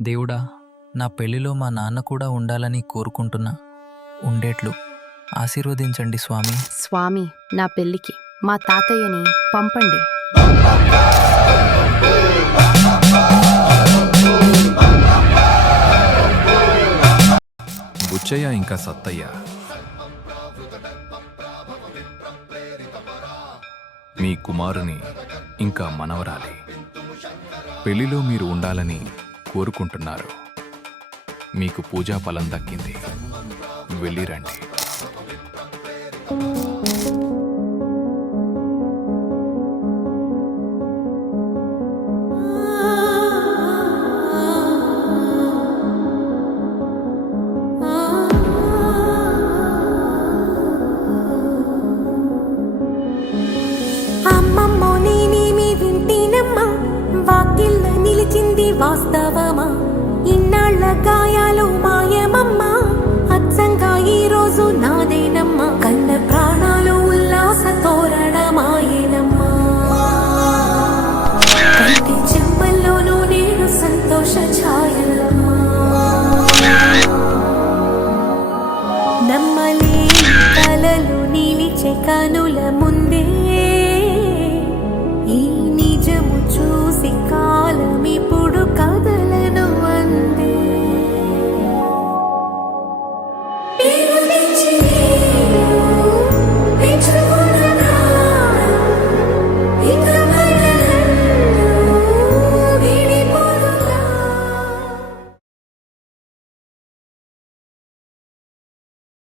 దేవుడా, నా పెళ్లిలో మా నాన్న కూడా ఉండాలని కోరుకుంటున్నా. ఉండేట్లు ఆశీర్వదించండి స్వామి. స్వామి, నా పెళ్లికి మా తాతయ్యని పంపండి. బుచ్చయ్య ఇంకా సత్తయ్య, మీ కుమారుని ఇంకా మనవరాలి పెళ్లిలో మీరు ఉండాలని కోరుకుంటున్నారు. మీకు పూజా ఫలం దక్కింది. వెళ్ళిరండి.